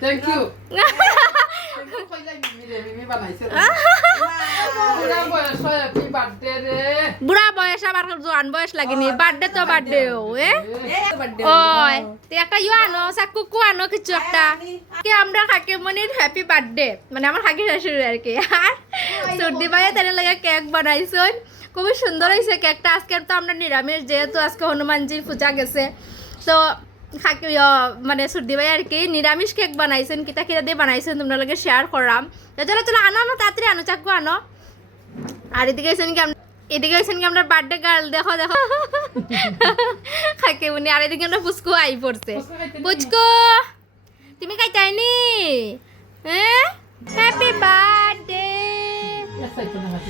Thank you. মিমি বানাইছে বুড়া বয়স আবার জোয়ান বয়স লাগেনি বার্থডে তো বার্থডে একটা ইউ আনো চাকু আনো কিছু একটা আমরা খাকে মনির হ্যাপি বার্থডে মানে আমার খাকি শাশুড়ি আর কি আর সর্দি ভাইয়া তাদের লাগে কেক বানাইছেন খুবই সুন্দর হয়েছে কেকটা আজকে তো আমরা নিরামিষ যেহেতু আজকে হনুমানজির পূজা গেছে তো খাকি মানে সর্দি ভাই আর কি নিরামিষ কেক বানাইছেন কিতা কিতা দিয়ে বানাইছেন তোমরা লগে শেয়ার করলাম চলো চলো আনো আনো তাড়াতাড়ি আনো চাকু আনো আর এদিকে হয়েছেন কি আমরা বার্থডে গার্ল দেখো দেখো খাকে উনি আর এদিকে আমরা পুচকু আই পড়ছে পুচকু তুমি খাইতাইনি হ্যাঁ happy birthday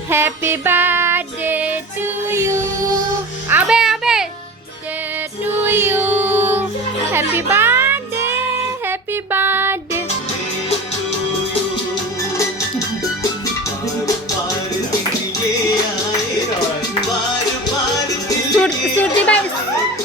happy birthday to you আবে আবে to you happy birthday happy birthday Surti भाई